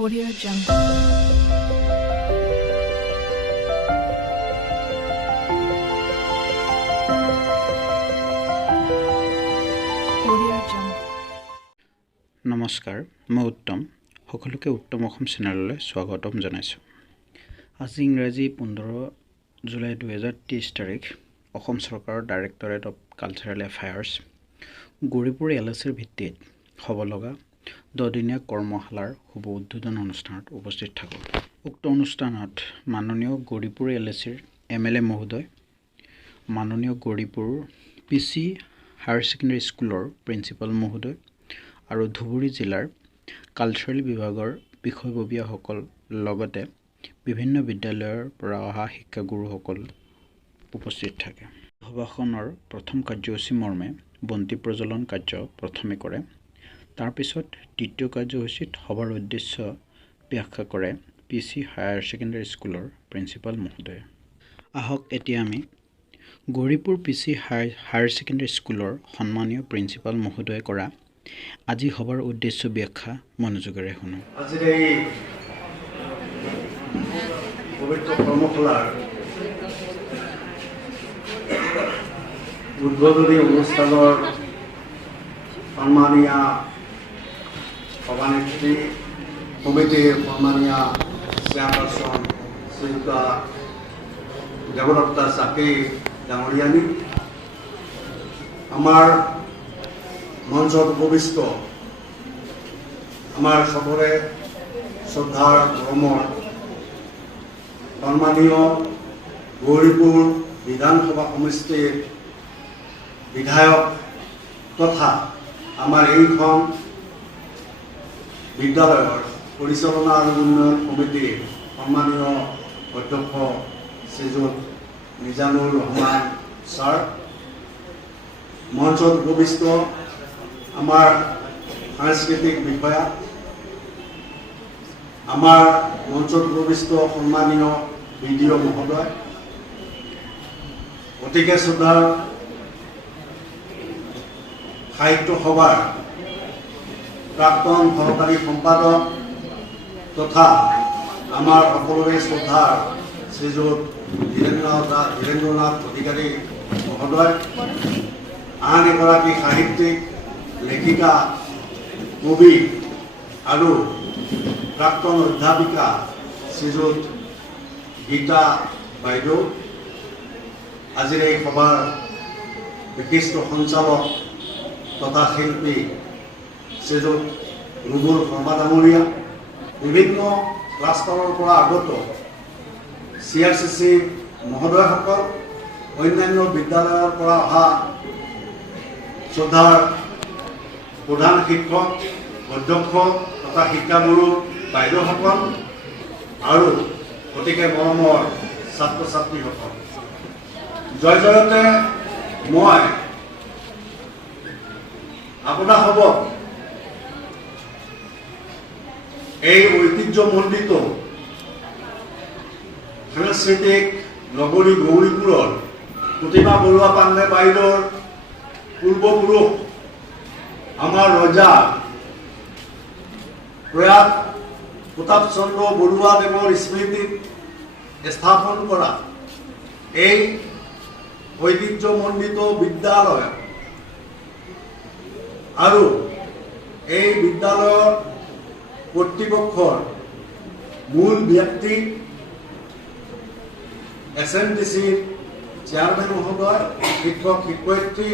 Audio Jungle. নমস্কাৰ, মই উত্তম। সকলোকে উত্তম অসম চেনেললৈ স্বাগতম জনাইছোঁ। আজি ইংৰাজী 15 জুলাই 2023 তাৰিখ অসম চৰকাৰৰ directorate of cultural affairs Gauripur LSৰ ভিত্তিত হ'ব লগা 10-দিনীয়া কৰ্মশালাৰ শুভ উদ্বোধন অনুষ্ঠানত উপস্থিত থাকোঁ। উক্ত অনুষ্ঠানত মাননীয় গৌৰীপুৰ LSৰ MLA মহোদয়, মাননীয় গৌৰীপুৰ PC হায়াৰ ছেকেণ্ডেৰী স্কুলৰ প্ৰিন্সিপাল মহোদয় আৰু ধুবুৰী জিলাৰ কালচাৰেল বিভাগৰ বিষয়ববীয়াসকল লগতে বিভিন্ন বিদ্যালয়ৰ পৰা অহা শিক্ষাগুৰুসকল উপস্থিত থাকে। সভাখনৰ প্ৰথম কাৰ্যসূচী মৰ্মে বন্তি প্ৰজ্বলন কাৰ্য প্ৰথমে কৰে। তাৰ পিছত দ্বিতীয় কাৰ্যসূচীত সভাৰ উদ্দেশ্য ব্যাখ্যা কৰে PC হায়াৰ ছেকেণ্ডেৰী স্কুলৰ প্ৰিন্সিপাল মহোদয়ে। আহক এতিয়া আমি গৌৰীপুৰ PC হায়াৰ ছেকেণ্ডেৰী স্কুলৰ সন্মানীয় প্ৰিন্সিপাল মহোদয়ে কৰা আজি সভাৰ উদ্দেশ্য ব্যাখ্যা মনোযোগেৰে শুনো। আজিৰ এই পবিত্ৰ কৰ্মশালাৰ উদ্বোধনী অনুষ্ঠানৰ সন্মানীয় সভানেত্ৰী কমিটিৰ সন্মানীয় চেয়াৰপাৰ্চন শ্ৰীযুক্ত দেৱদত্তা চাকি ডাঙৰীয়ানী, আমাৰ মঞ্চত উপবিষ্ট আমাৰ সকলে শ্ৰদ্ধাৰ মৰমৰ সন্মানীয় গৌৰীপুৰ বিধানসভা সমষ্টিৰ বিধায়ক তথা আমাৰ এইখন বিদ্যালয়ৰ পৰিচালনা আৰু উন্নয়ন সমিতিৰ সন্মানীয় অধ্যক্ষ শ্ৰীযুত মিজানুৰ ৰহমান ছাৰ, মঞ্চত উপবিষ্ট আমাৰ সাংস্কৃতিক বিষয়া, আমাৰ মঞ্চত উপবিষ্ট সন্মানীয় BDO মহোদয়, অতিকে শ্ৰদ্ধাৰ সাহিত্য সভাৰ প্ৰাক্তন সহকাৰী সম্পাদক তথা আমাৰ সকলোৰে শ্ৰদ্ধাৰ শ্ৰীযুত ধীৰেন্দ্ৰনাথ অধিকাৰী মহোদয়, আন এগৰাকী সাহিত্যিক, লেখিকা, কবি আৰু প্ৰাক্তন অধ্যাপিকা শ্ৰীযুত গীতা বাইদেউ, আজিৰ এই সভাৰ বিশিষ্ট সঞ্চালক তথা শিল্পী শ্ৰীযুত ৰুবুল শৰ্মা ডাঙৰীয়া, বিভিন্ন ক্লাষ্টাৰৰ পৰা আগত CRCC মহোদয়সকল, অন্যান্য বিদ্যালয়ৰ পৰা অহা শ্ৰদ্ধাৰ প্ৰধান শিক্ষক, অধ্যক্ষ তথা শিক্ষাগুৰু বাইদেউসকল আৰু অতিকে মৰমৰ ছাত্ৰ ছাত্ৰীসকল, জয়তে মই আপোনাসৱক এই ঐতিহ্যমণ্ডিত সাংস্কৃতিক নগৰী গৌৰীপুৰৰ প্ৰতিমা বৰুৱা পাণ্ডে বাইদেউৰ পূৰ্বপুৰুষ আমাৰ ৰজা প্ৰয়াত প্ৰতাপ চন্দ্ৰ বৰুৱাদেৱৰ স্মৃতিত স্থাপন কৰা এই ঐতিহ্যমণ্ডিত বিদ্যালয় আৰু এই বিদ্যালয়ৰ কৰ্তৃপক্ষৰ মূল ব্যক্তি SMDCৰ চেয়াৰমেন মহোদয়, শিক্ষক শিক্ষয়িত্ৰী,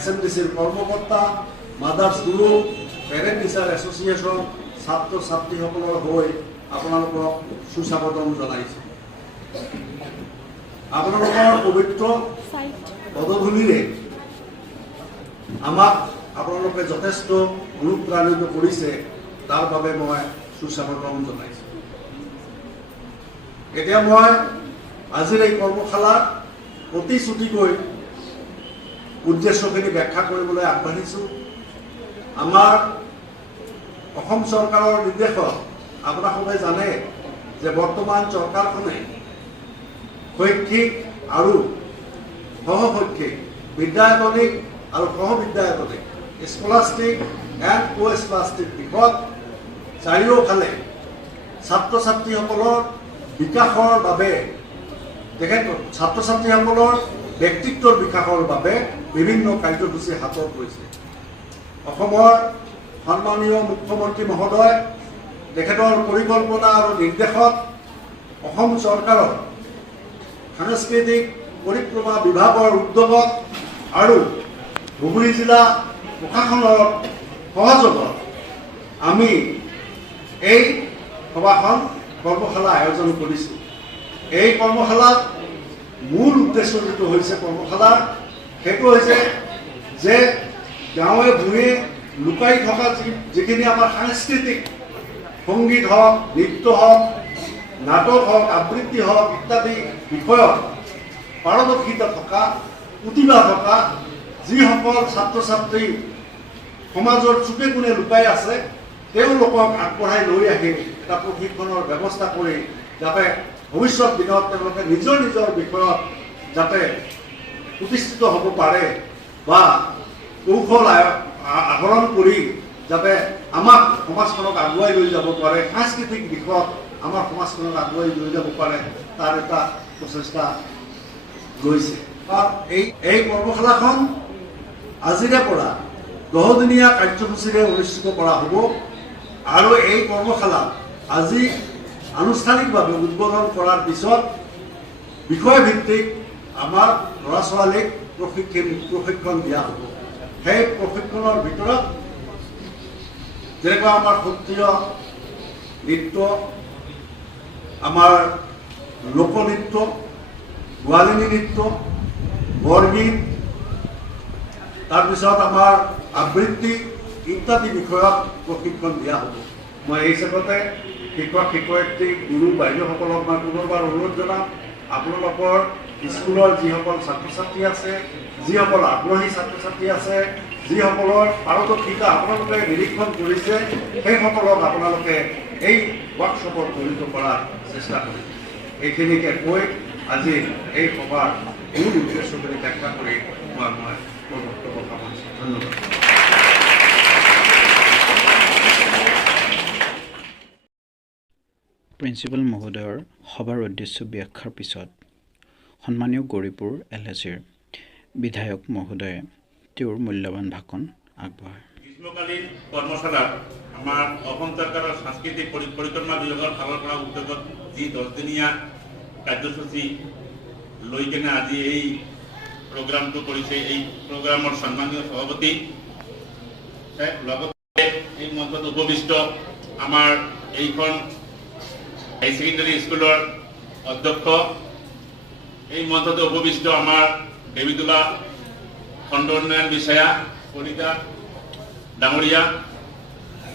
SMDCৰ কৰ্মকৰ্তা, mothers group, parent teacher association, ছাত্ৰ ছাত্ৰীসকলৰ হৈ আপোনালোকক সুস্বাগতম জনাইছোঁ। আপোনালোকৰ পবিত্ৰ পদধূলিৰে আমাক আপোনালোকে যথেষ্ট অনুপ্ৰাণিত কৰিছে, তাৰ বাবে মই সুস্বাগতম জনাইছোঁ। এতিয়া মই আজিৰ এই কৰ্মশালাৰ অতি চুটিকৈ উদ্দেশ্যখিনি ব্যাখ্যা কৰিবলৈ আগবাঢ়িছোঁ। আমাৰ অসম চৰকাৰৰ নিৰ্দেশত আপোনালোকে জানে যে বৰ্তমান চৰকাৰখনে শৈক্ষিক আৰু সহশৈক্ষিক, বিদ্যায়তনিক আৰু সহবিদ্যায়তনিক, স্কলাষ্টিক এণ্ড কো-স্কলাষ্টিক দিশত চাৰিওফালে ছাত্ৰ ছাত্ৰীসকলৰ বিকাশৰ বাবে ছাত্ৰ ছাত্ৰীসকলৰ ব্যক্তিত্বৰ বিকাশৰ বাবে বিভিন্ন কাৰ্যসূচী হাতত লৈছে। অসমৰ সন্মানীয় মুখ্যমন্ত্ৰী মহোদয় তেখেতৰ পৰিকল্পনা আৰু নিৰ্দেশত অসম চৰকাৰৰ সাংস্কৃতিক পৰিক্ৰমা বিভাগৰ উদ্যোগত আৰু ধুবুৰী জিলা প্ৰশাসনৰ সহযোগত আমি এই সভাখন কৰ্মশালা আয়োজন কৰিছোঁ। এই কৰ্মশালাত মূল উদ্দেশ্য যিটো হৈছে কৰ্মশালাৰ সেইটো হৈছে যে গাঁৱে ভূঞে লুকাই থকা যিখিনি আমাৰ সাংস্কৃতিক সংগীত হওক, নৃত্য হওক, নাটক হওক, আবৃত্তি হওক ইত্যাদি বিষয়ত পাৰদৰ্শিতা থকা, প্ৰতিভা থকা যিসকল ছাত্ৰ ছাত্ৰী সমাজৰ চুকে কোণে লুকাই আছে তেওঁলোকক আগবঢ়াই লৈ আহি এটা প্ৰশিক্ষণৰ ব্যৱস্থা কৰি যাতে ভৱিষ্যত দিনত তেওঁলোকে নিজৰ নিজৰ বিষয়ত যাতে প্ৰতিষ্ঠিত হ'ব পাৰে বা কৌশল আহৰণ কৰি যাতে আমাক সমাজখনক আগুৱাই লৈ যাব পাৰে, সাংস্কৃতিক দিশত আমাৰ সমাজখনক আগুৱাই লৈ যাব পাৰে তাৰ এটা প্ৰচেষ্টা লৈছে। এই কৰ্মশালাখন আজিৰে পৰা 10 দিনীয়া কাৰ্যসূচীৰে অনুষ্ঠিত কৰা হ'ব আৰু এই কৰ্মশালা আজি আনুষ্ঠানিকভাৱে উদ্বোধন কৰাৰ পিছত বিষয়ভিত্তিক আমাৰ ল'ৰা ছোৱালীক প্ৰশিক্ষণ দিয়া হ'ব। সেই প্ৰশিক্ষণৰ ভিতৰত যেনেকুৱা আমাৰ সত্ৰীয় নৃত্য, আমাৰ লোকনৃত্য, গোৱালিনী নৃত্য, বৰগীত, তাৰপিছত আমাৰ আবৃত্তি ইত্যাদি বিষয়ত প্ৰশিক্ষণ দিয়া হ'ব। মই এই হিচাপতে শিক্ষক শিক্ষয়িত্ৰী গুৰু বাইদেউসকলক মই পুনৰবাৰ অনুৰোধ জনাম, আপোনালোকৰ স্কুলৰ যিসকল ছাত্ৰ ছাত্ৰী আছে, যিসকল আগ্ৰহী ছাত্ৰ ছাত্ৰী আছে, যিসকলৰ পাৰদৰ্শিতা আপোনালোকে নিৰীক্ষণ কৰিছে সেইসকলক আপোনালোকে এই ৱৰ্কশ্বপত জড়িত কৰাৰ চেষ্টা কৰিব। এইখিনিকে কৈ আজি এই সভাৰ মূল উদ্দেশ্য বুলি ব্যাখ্যা কৰি মই মোৰ বক্তব্য সামৰিছোঁ। ধন্যবাদ। প্ৰিন্সিপাল মহোদয়ৰ সভাৰ উদ্দেশ্য ব্যাখ্যাৰ পিছত সন্মানীয় গৌৰীপুৰ LACৰ বিধায়ক মহোদয়ে তেওঁৰ মূল্যৱান ভাষণ আগবঢ়ায়। গ্ৰীষ্মকালীন কৰ্মশালাত আমাৰ অসম চৰকাৰৰ সাংস্কৃতিক পৰিক্ৰমা বিভাগৰ ফালৰ পৰা উদ্যোগত যি 10 দিনীয়া কাৰ্যসূচী লৈ কেনে আজি এই প্ৰগ্ৰামটো কৰিছে, এই প্ৰগ্ৰামৰ সন্মানীয় সভাপতি লগতে এই মঞ্চত উপবিষ্ট আমাৰ এইখন হাই ছেকেণ্ডাৰী স্কুলৰ অধ্যক্ষ, এই মঞ্চতে উপবিষ্ট আমাৰ দেৱীতোলা খণ্ড উন্নয়ন বিষয়া কলিতা ডাঙৰীয়া,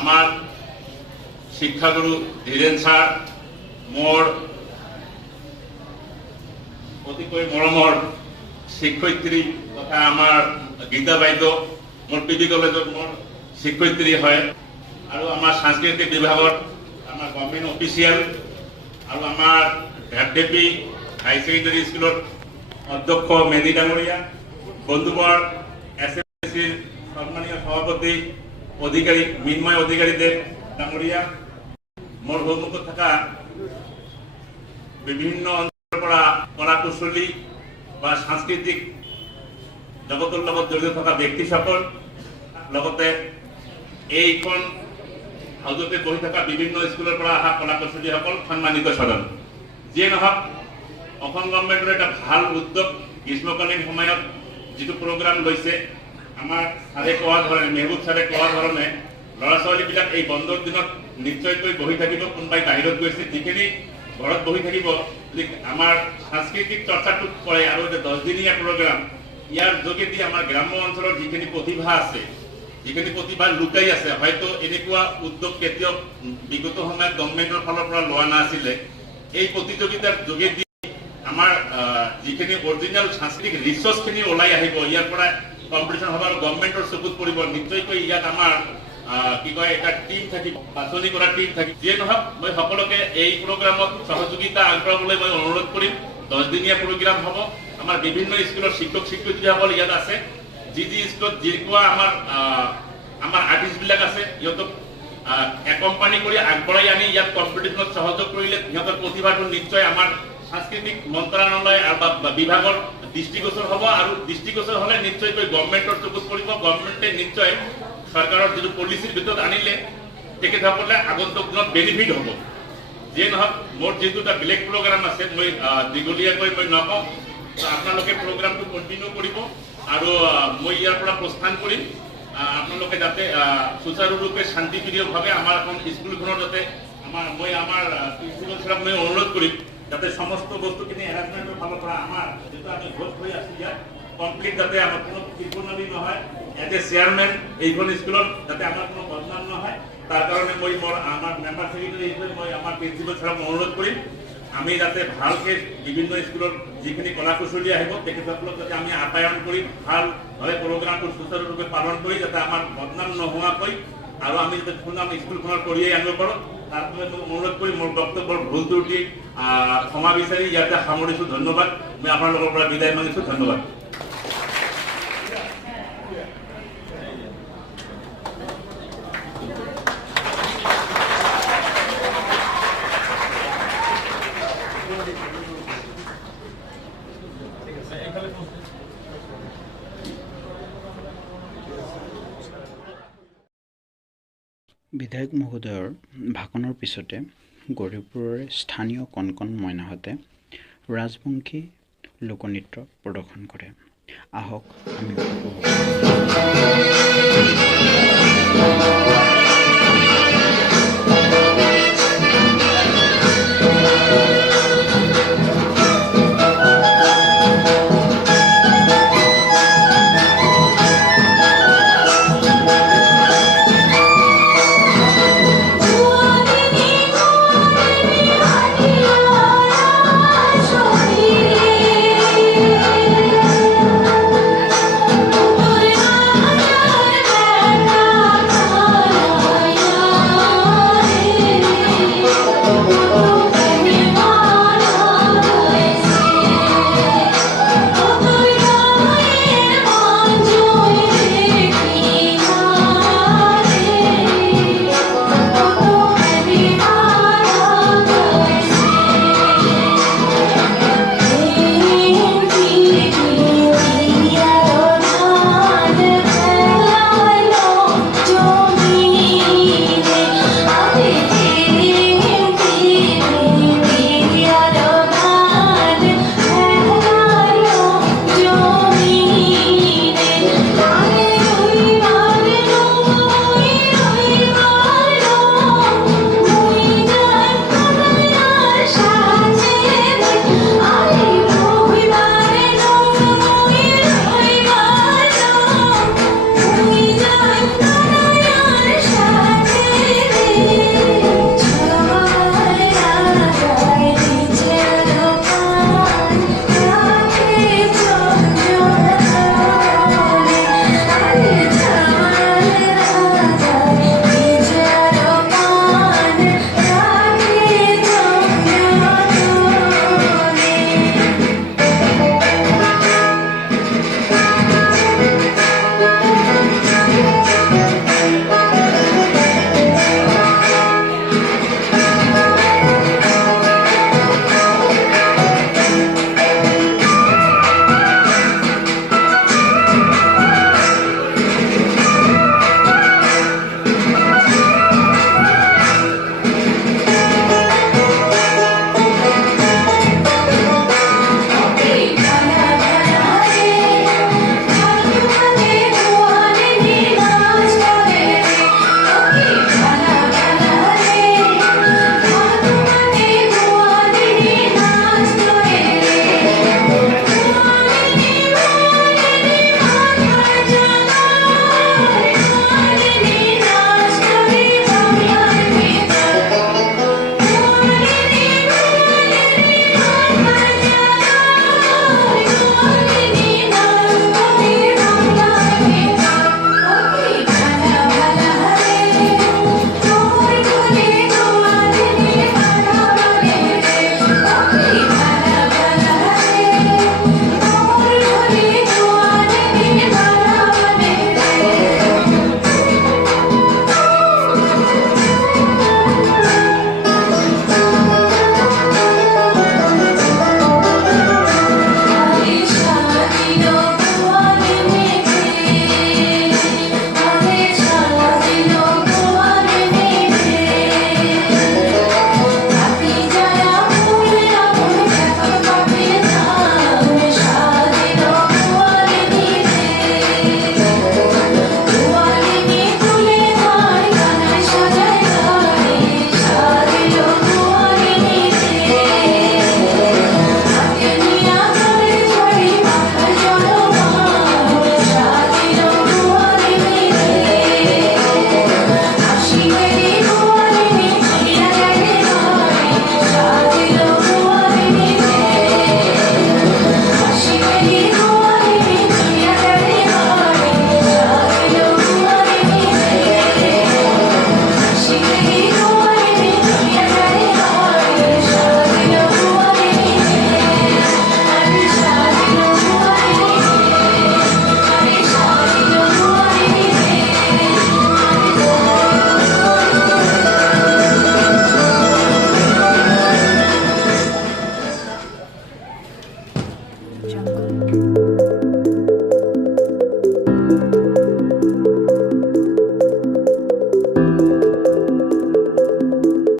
আমাৰ শিক্ষাগুৰু ধীৰেন ছাৰ, মোৰ অতিকৈ মৰমৰ শিক্ষয়িত্ৰী তথা আমাৰ গীতা বাইদেউ, মোৰ PB কলেজত মোৰ শিক্ষয়িত্ৰী হয়, আৰু আমাৰ সাংস্কৃতিক বিভাগৰ আমাৰ গভৰ্ণমেণ্ট অফিচিয়েল আৰু আমাৰ ঢেপঢেপি হাই ছেকেণ্ডাৰী স্কুলৰ অধ্যক্ষ মেধি ডাঙৰীয়া, বন্ধুবৰ SSCৰ সন্মানীয় সভাপতি অধিকাৰী মিন্ময় অধিকাৰীদেৱ ডাঙৰীয়া, মোৰ সন্মুখত থকা বিভিন্ন অঞ্চলৰ পৰা কলা কুশলী বা সাংস্কৃতিক জগতৰ লগত জড়িত থকা ব্যক্তিসকল, লগতে এইখন হাজতে বহি থকা বিভিন্ন স্কুলৰ পৰা অহা কলা কুশলীসকল, সন্মানিত স্বজন। যিয়ে নহওক অসম গভৰ্ণমেণ্টৰ এটা ভাল উদ্যোগ, গ্ৰীষ্মকালীন সময়ত যিটো প্ৰগ্ৰাম লৈছে, আমাৰ ছাৰে কোৱা ধৰণে, মেহবুব ছাৰে কোৱা ধৰণে ল'ৰা ছোৱালীবিলাক এই বন্ধৰ দিনত নিশ্চয়কৈ বহি থাকিব, কোনোবাই বাহিৰত গৈছে, যিখিনি ঘৰত বহি থাকিব যদি আমাৰ সাংস্কৃতিক চৰ্চাটো কৰে আৰু এটা 10 দিনীয়া প্ৰগ্ৰাম, ইয়াৰ যোগেদি আমাৰ গ্ৰাম্য অঞ্চলৰ যিখিনি প্ৰতিভা আছে, যিখিনি প্ৰতিভা লুকাই আছে, হয়তো এনেকুৱা উদ্যোগ কেতিয়াও বিগত সময়ত গভৰ্ণমেণ্টৰ ফালৰ পৰা লোৱা নাছিলে। এই প্ৰতিযোগিতাৰ যোগেদি আমাৰ যিখিনি অৰিজিনেল সাংস্কৃতিক ৰিচোৰ্চখিনি ওলাই আহিব, ইয়াৰ পৰা কম্পিটিশ্যন হ'ব আৰু গভৰ্ণমেণ্টৰ চকুত পৰিব। নিশ্চয়কৈ ইয়াত আমাৰ কি কয় এটা টিম থাকিব, বাছনি কৰা টিম থাকিব। যিয়ে নহওক মই সকলোকে এই প্ৰগ্ৰামত সহযোগিতা আগবঢ়াবলৈ মই অনুৰোধ কৰিম। 10 দিনীয়া প্ৰগ্ৰাম হ'ব। আমাৰ বিভিন্ন স্কুলৰ শিক্ষক শিক্ষয়িত্ৰীসকল ইয়াত আছে, যি স্কুলত যেনেকুৱা আমাৰ আৰ্টিষ্টবিলাক আছে, সিহঁতক একম্পানী কৰি আগবঢ়াই আনি ইয়াত কম্পিটিশ্যনত সহযোগ কৰিলে সিহঁতৰ প্ৰতিভাটো নিশ্চয় আমাৰ সাংস্কৃতিক মন্ত্ৰালয় আৰু বিভাগৰ দৃষ্টিগোচৰ হ'ব আৰু দৃষ্টিগোচৰ হ'লে নিশ্চয়কৈ গভৰ্ণমেণ্টৰ চকুত পৰিব গভৰ্ণমেণ্টে নিশ্চয় চৰকাৰৰ যিটো পলিচিৰ ভিতৰত আনিলে তেখেতসকলে আগন্তুক দিনত বেনিফিট হ'ব যিয়ে নহওক মোৰ যিটো এটা বেলেগ প্ৰগ্ৰাম আছে মই দীঘলীয়াকৈ মই নকওঁ আপোনালোকে প্ৰগ্ৰামটো কণ্টিনিউ কৰিব আৰু মই ইয়াৰ পৰা প্ৰস্থান কৰিম আপোনালোকে যাতে সুচাৰুৰূপে শান্তিপ্ৰিয়ভাৱে আমাৰ এখন স্কুলখনৰ যাতে মই আমাৰ প্ৰিন্সিপাল ছাৰক মই অনুৰোধ কৰিম যাতে সমস্ত বস্তুখিনি এৰেঞ্জমেণ্টৰ ফালৰ পৰা আমাৰ যিটো আমি ভোট হৈ আছোঁ ইয়াত কমপ্লিট যাতে আমাৰ কোনো ত্ৰিপুণালী নহয় এজ এ চেয়াৰমেন এইখন স্কুলত যাতে আমাৰ কোনো বদনাম নহয় তাৰ কাৰণে মই আমাৰ মেম্বাৰ ছেক্ৰেটাৰী হিচাপে মই আমাৰ প্ৰিন্সিপাল ছাৰক অনুৰোধ কৰিম আমি যাতে ভালকৈ বিভিন্ন স্কুলত যিখিনি কলা কুশলী আহিব তেখেতসকলক যাতে আমি আপ্যায়ন কৰি ভালভাৱে প্ৰগ্ৰামটো সুচাৰুৰূপে পালন কৰি যাতে আমাৰ বদনাম নোহোৱাকৈ আৰু আমি যাতে সুনাম স্কুলখনৰ কঢ়িয়াই আনিব পাৰোঁ তাৰ বাবে মই অনুৰোধ কৰি মোৰ বক্তব্যৰ ভুল ত্ৰুটি ক্ষমা বিচাৰি ইয়াতে সামৰিছোঁ ধন্যবাদ মই আপোনালোকৰ পৰা বিদায় মাগিছোঁ ধন্যবাদ বিধায়ক মহোদয়ৰ ভাষণৰ পিছতে গৌৰীপুৰৰে স্থানীয় কণকণ মইনাহঁতে ৰাজবংশী লোকনৃত্য প্ৰদৰ্শন কৰে আহক আমি